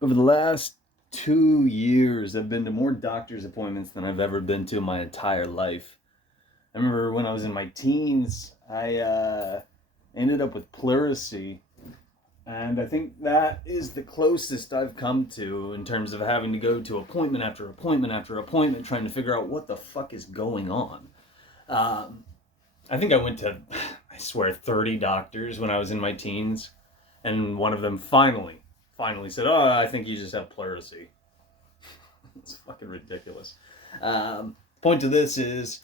Over the last 2 years, I've been to more doctor's appointments than I've ever been to in my entire life. I remember when I was in my teens, I ended up with pleurisy, and I think that is the closest I've come to in terms of having to go to appointment after appointment after appointment, trying to figure out what the fuck is going on. Um, I think I went to, I swear, 30 doctors when I was in my teens, and one of them finally said, "Oh, I think you just have pleurisy." It's fucking ridiculous. Point to this is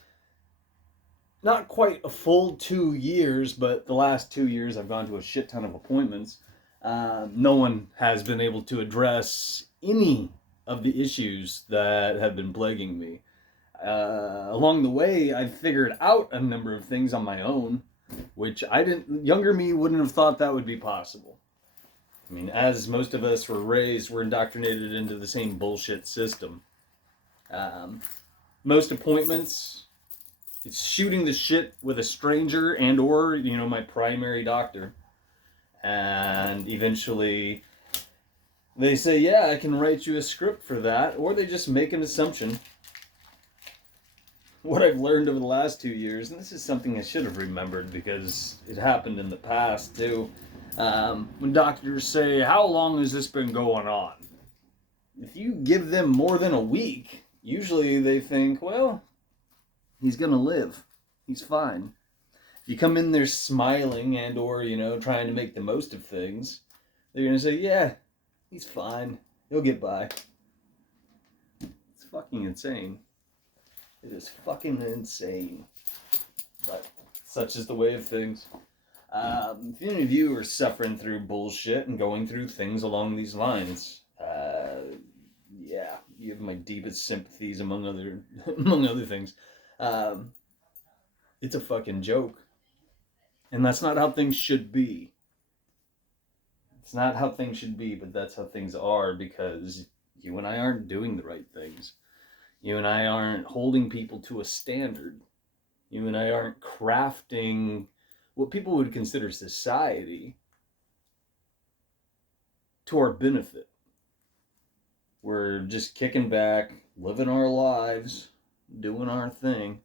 not quite a full 2 years, but the last 2 years I've gone to a shit ton of appointments. No one has been able to address any of the issues that have been plaguing me. Along the way, I've figured out a number of things on my own, which younger me wouldn't have thought that would be possible. I mean, as most of us were raised, we're indoctrinated into the same bullshit system. Um, Most appointments, it's shooting the shit with a stranger and or my primary doctor, and eventually they say, yeah, I can write you a script for that, or they just make an assumption. What I've learned over the last 2 years, and this is something I should have remembered because it happened in the past too, when doctors say, how long has this been going on? If you give them more than a week, usually they think, well, he's gonna live. He's fine. If you come in there smiling and or, trying to make the most of things, they're gonna say, yeah, he's fine. He'll get by. It's fucking insane. It is fucking insane. But such is the way of things. If any of you are suffering through bullshit and going through things along these lines, yeah, you have my deepest sympathies among other things. Um, it's a fucking joke, and that's not how things should be. It's not how things should be, but that's how things are because you and I aren't doing the right things. You and I aren't holding people to a standard. You and I aren't crafting what people would consider society to our benefit. We're just kicking back, living our lives, doing our thing,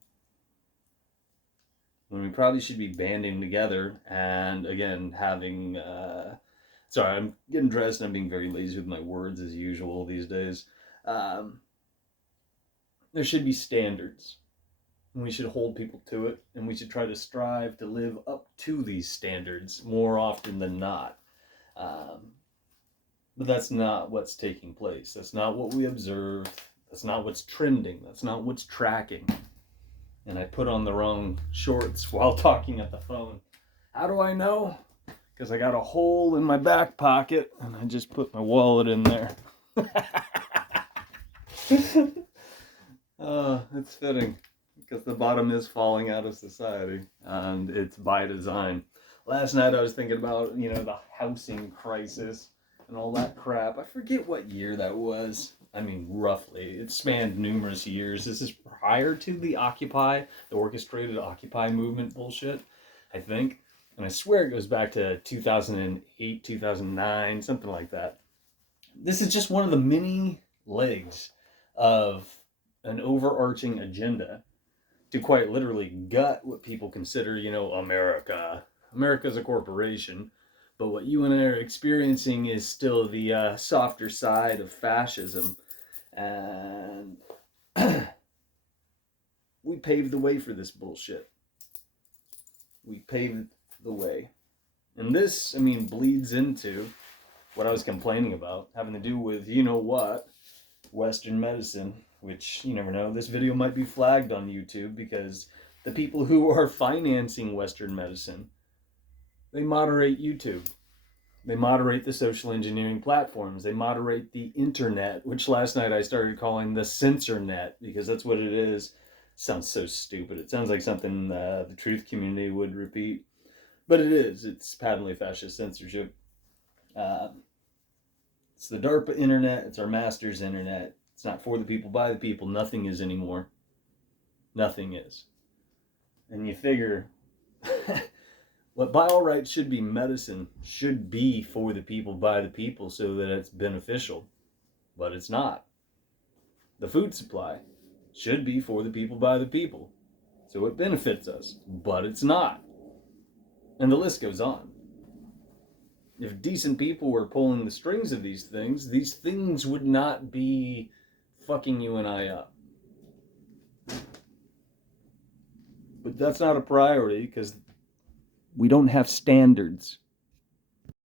when we probably should be banding together and, again, having. Sorry, I'm getting dressed and I'm being very lazy with my words as usual these days. Um, there should be standards, and we should hold people to it, and we should try to strive to live up to these standards more often than not. Um, but that's not what's taking place. That's not what we observe. That's not what's trending. That's not what's tracking. And I put on the wrong shorts while talking at the phone. How do I know? Because I got a hole in my back pocket and I just put my wallet in there. It's fitting because the bottom is falling out of society and it's by design. Last night I was thinking about, the housing crisis and all that crap. I forget what year that was. I mean, roughly. It spanned numerous years. This is prior to the orchestrated Occupy movement bullshit, I think. And I swear it goes back to 2008, 2009, something like that. This is just one of the many legs of an overarching agenda to quite literally gut what people consider, America. America's a corporation, but what you and I are experiencing is still the softer side of fascism. And we paved the way for this bullshit. We paved the way. And this, bleeds into what I was complaining about, having to do with, Western medicine, which you never know. This video might be flagged on YouTube because the people who are financing Western medicine, they moderate YouTube. They moderate the social engineering platforms. They moderate the internet, which last night I started calling the censor net because that's what it is. Sounds so stupid. It sounds like something the truth community would repeat. But it is. It's patently fascist censorship. Uh, it's the DARPA internet. It's our master's internet. It's not for the people, by the people. Nothing is anymore. Nothing is. And you figure, What by all rights should be medicine should be for the people, by the people, so that it's beneficial. But it's not. The food supply should be for the people, by the people, so it benefits us. But it's not. And the list goes on. If decent people were pulling the strings of these things would not be fucking you and I up. But that's not a priority because we don't have standards.